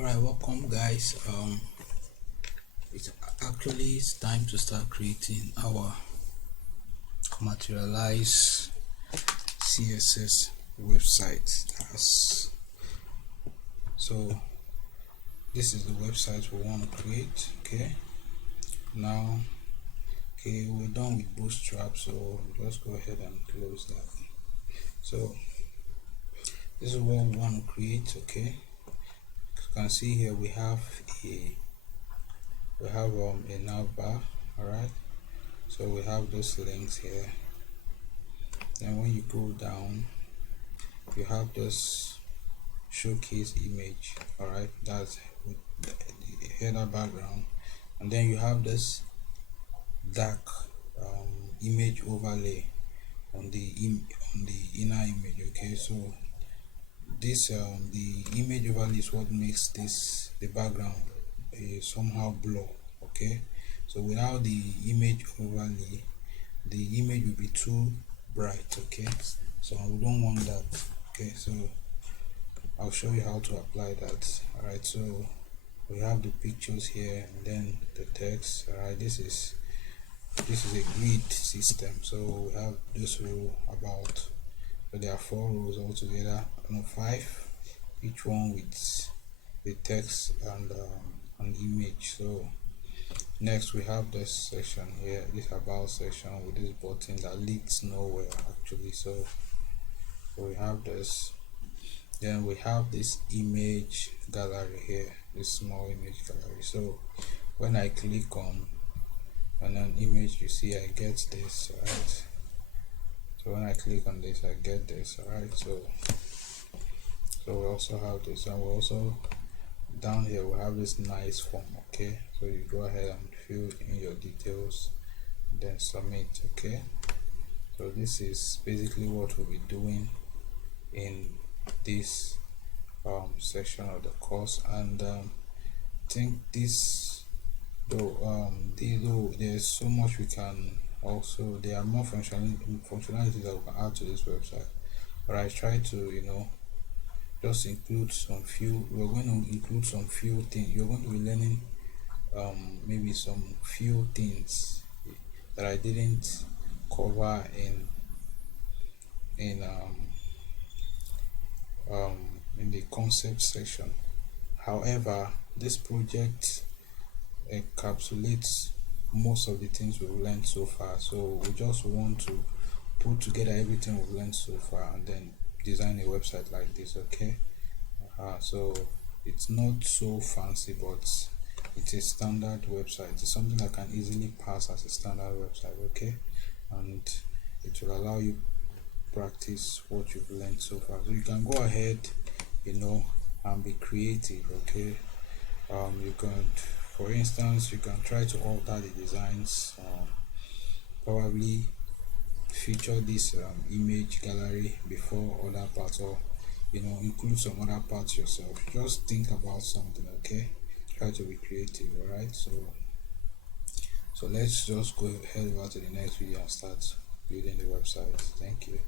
Alright, welcome guys. It's time to start creating our Materialize CSS website. So this is the website we want to create. Okay, now we're done with Bootstrap, so just go ahead and close that. So this is what we want to create. Okay, you can see here we have a navbar. All right, so we have those links here. Then when you go down, you have this showcase image. All right, that's with the header background, and then you have this dark image overlay on the inner image. Okay, so this the image overlay is what makes the background somehow blur. Okay, so without the image overlay, the image will be too bright. Okay, so we don't want that. Okay, so I'll show you how to apply that. Alright, so we have the pictures here and then the text. Alright, this is a grid system, so we have this row about, so there are 4 rows altogether, no 5, each one with the text and image. So next we have this section here, this about section with this button that leads nowhere actually. So we have this, then we have this image gallery here, this small image gallery. So when I click on an image, you see I get this. Right, so when I click on this, I get this. Alright, so we also have this, and we also down here we have this nice form. Okay, so you go ahead and fill in your details, then submit. Okay, so this is basically what we'll be doing in this section of the course. And I think this, though there's so much we can also, there are more functionality that we can add to this website, but I try to just include some few. We're going to include some few things. You're going to be learning maybe some few things that I didn't cover in the concept section. However, this project encapsulates most of the things we've learned so far, so we just want to put together everything we've learned so far and then design a website like this. Okay, so it's not so fancy, but it's a standard website. It's something that can easily pass as a standard website. Okay, and it will allow you practice what you've learned so far, so you can go ahead and be creative. Okay, you can, for instance, you can try to alter the designs, probably feature this image gallery before other parts, or include some other parts yourself. Just think about something. Okay, try to be creative. All right, so let's just go ahead over to the next video and start building the website. Thank you.